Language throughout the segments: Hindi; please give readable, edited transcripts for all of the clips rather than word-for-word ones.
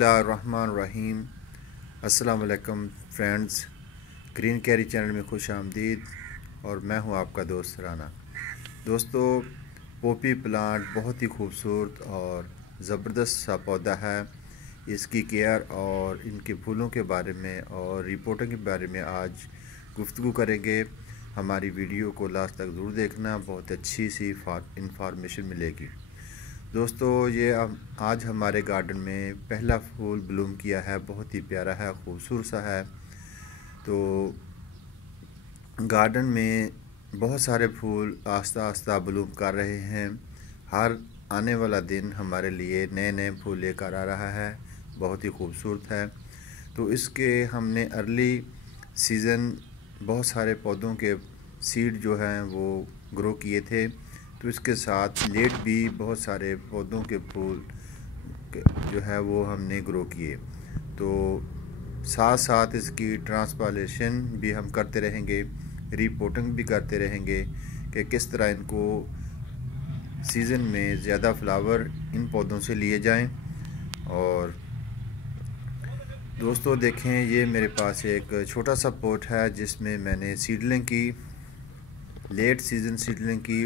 बिस्मिल्लाहिर्रहमानिर्रहीम। अस्सलाम वालेकुम फ्रेंड्स, ग्रीन कैरी चैनल में खुश आमदीद। और मैं हूं आपका दोस्त राना। दोस्तों, पोपी प्लांट बहुत ही खूबसूरत और ज़बरदस्त सा पौधा है। इसकी केयर और इनके फूलों के बारे में और रिपोर्टिंग के बारे में आज गुफ्तगू करेंगे। हमारी वीडियो को लास्ट तक ज़रूर देखना, बहुत अच्छी सी इंफॉर्मेशन मिलेगी। दोस्तों, ये आज हमारे गार्डन में पहला फूल ब्लूम किया है, बहुत ही प्यारा है, खूबसूरत सा है। तो गार्डन में बहुत सारे फूल आस्ता आस्ता ब्लूम कर रहे हैं। हर आने वाला दिन हमारे लिए नए नए फूल लेकर आ रहा है, बहुत ही खूबसूरत है। तो इसके हमने अर्ली सीज़न बहुत सारे पौधों के सीड जो हैं वो ग्रो किए थे। तो इसके साथ लेट भी बहुत सारे पौधों के फूल जो है वो हमने ग्रो किए। तो साथ साथ इसकी ट्रांसप्लांटेशन भी हम करते रहेंगे, रिपोर्टिंग भी करते रहेंगे कि किस तरह इनको सीज़न में ज़्यादा फ्लावर इन पौधों से लिए जाएं। और दोस्तों देखें, ये मेरे पास एक छोटा सा पॉट है जिसमें मैंने सीडलिंग की, लेट सीज़न सीडलिंग की।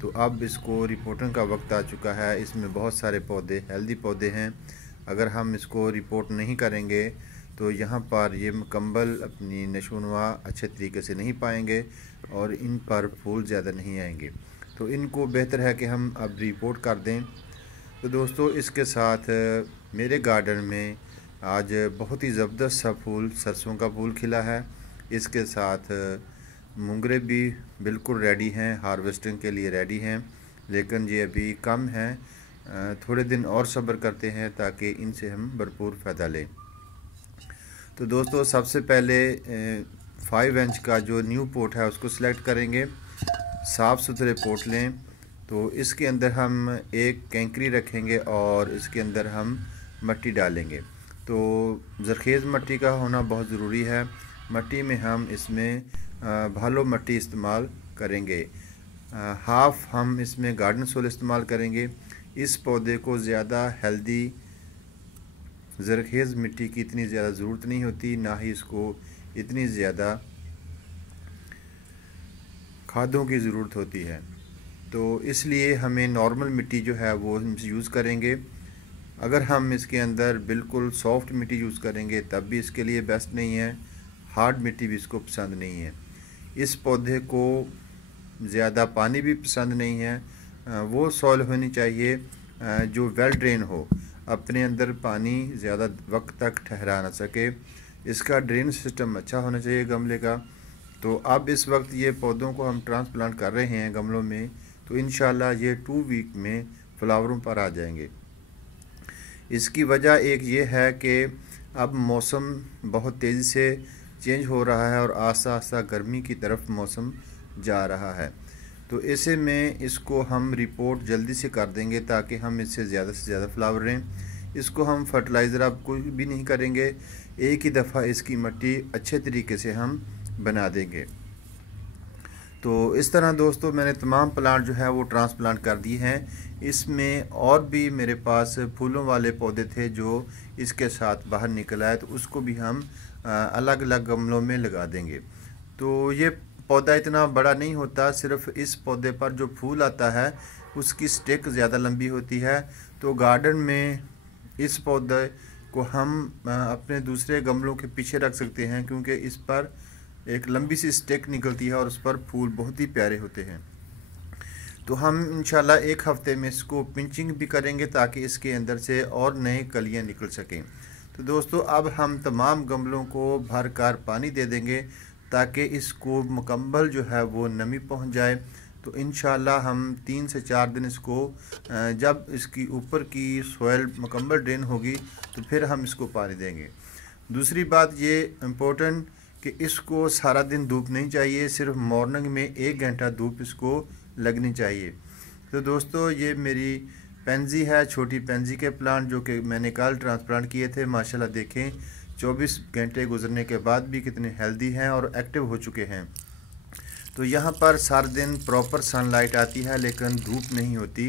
तो अब इसको रिपोर्टिंग का वक्त आ चुका है। इसमें बहुत सारे पौधे हेल्दी पौधे हैं। अगर हम इसको रिपोर्ट नहीं करेंगे तो यहाँ पर ये मुकम्मल अपनी नशोनुमा अच्छे तरीके से नहीं पाएंगे और इन पर फूल ज़्यादा नहीं आएंगे। तो इनको बेहतर है कि हम अब रिपोर्ट कर दें। तो दोस्तों, इसके साथ मेरे गार्डन में आज बहुत ही ज़बरदस्त सा फूल, सरसों का फूल खिला है। इसके साथ मुंगरे भी बिल्कुल रेडी हैं, हार्वेस्टिंग के लिए रेडी हैं, लेकिन ये अभी कम हैं। थोड़े दिन और सब्र करते हैं ताकि इनसे हम भरपूर फ़ायदा लें। तो दोस्तों, सबसे पहले 5 इंच का जो न्यू पोट है उसको सिलेक्ट करेंगे। साफ़ सुथरे पोट लें। तो इसके अंदर हम एक कैंकरी रखेंगे और इसके अंदर हम मिट्टी डालेंगे। तो ज़रखेज़ मिट्टी का होना बहुत ज़रूरी है। मिट्टी में हम इसमें भालो मिट्टी इस्तेमाल करेंगे। हाफ़ हम इसमें गार्डन सोल इस्तेमाल करेंगे। इस पौधे को ज़्यादा हेल्दी ज़रखेज़ मिट्टी की इतनी ज़्यादा ज़रूरत नहीं होती, ना ही इसको इतनी ज़्यादा खादों की ज़रूरत होती है। तो इसलिए हमें नॉर्मल मिट्टी जो है वो हम यूज़ करेंगे। अगर हम इसके अंदर बिल्कुल सॉफ्ट मिट्टी यूज़ करेंगे तब भी इसके लिए बेस्ट नहीं है, हार्ड मिट्टी भी इसको पसंद नहीं है। इस पौधे को ज़्यादा पानी भी पसंद नहीं है। वो सॉइल होनी चाहिए जो वेल ड्रेन हो, अपने अंदर पानी ज़्यादा वक्त तक ठहरा ना सके। इसका ड्रेन सिस्टम अच्छा होना चाहिए गमले का। तो अब इस वक्त ये पौधों को हम ट्रांसप्लांट कर रहे हैं गमलों में। तो इंशाल्लाह ये 2 वीक में फ्लावरों पर आ जाएंगे। इसकी वजह एक ये है कि अब मौसम बहुत तेज़ी से चेंज हो रहा है और आस्ता आस्ता गर्मी की तरफ मौसम जा रहा है। तो ऐसे में इसको हम रिपोर्ट जल्दी से कर देंगे ताकि हम इससे ज़्यादा फ्लावर लें। इसको हम फर्टिलाइज़र अब कोई भी नहीं करेंगे, एक ही दफ़ा इसकी मिट्टी अच्छे तरीके से हम बना देंगे। तो इस तरह दोस्तों, मैंने तमाम प्लांट जो है वो ट्रांसप्लांट कर दिए हैं। इसमें और भी मेरे पास फूलों वाले पौधे थे जो इसके साथ बाहर निकल आए, तो उसको भी हम अलग अलग गमलों में लगा देंगे। तो ये पौधा इतना बड़ा नहीं होता, सिर्फ इस पौधे पर जो फूल आता है उसकी स्टिक ज़्यादा लंबी होती है। तो गार्डन में इस पौधे को हम अपने दूसरे गमलों के पीछे रख सकते हैं, क्योंकि इस पर एक लंबी सी स्टिक निकलती है और उस पर फूल बहुत ही प्यारे होते हैं। तो हम इंशाल्लाह 1 हफ़्ते में इसको पिंचिंग भी करेंगे ताकि इसके अंदर से और नए कलियां निकल सकें। तो दोस्तों, अब हम तमाम गमलों को भर कर पानी दे देंगे ताकि इसको मुकम्मल जो है वो नमी पहुंच जाए। तो इंशाल्लाह हम 3 से 4 दिन इसको, जब इसकी ऊपर की सॉइल मुकम्मल ड्रेन होगी तो फिर हम इसको पानी देंगे। दूसरी बात ये इम्पोर्टेंट कि इसको सारा दिन धूप नहीं चाहिए, सिर्फ मॉर्निंग में 1 घंटा धूप इसको लगनी चाहिए। तो दोस्तों, ये मेरी पेंजी है, छोटी पेंजी के प्लांट जो कि मैंने कल ट्रांसप्लांट किए थे। माशाल्लाह देखें 24 घंटे गुजरने के बाद भी कितने हेल्दी हैं और एक्टिव हो चुके हैं। तो यहाँ पर सारा दिन प्रॉपर सनलाइट आती है लेकिन धूप नहीं होती।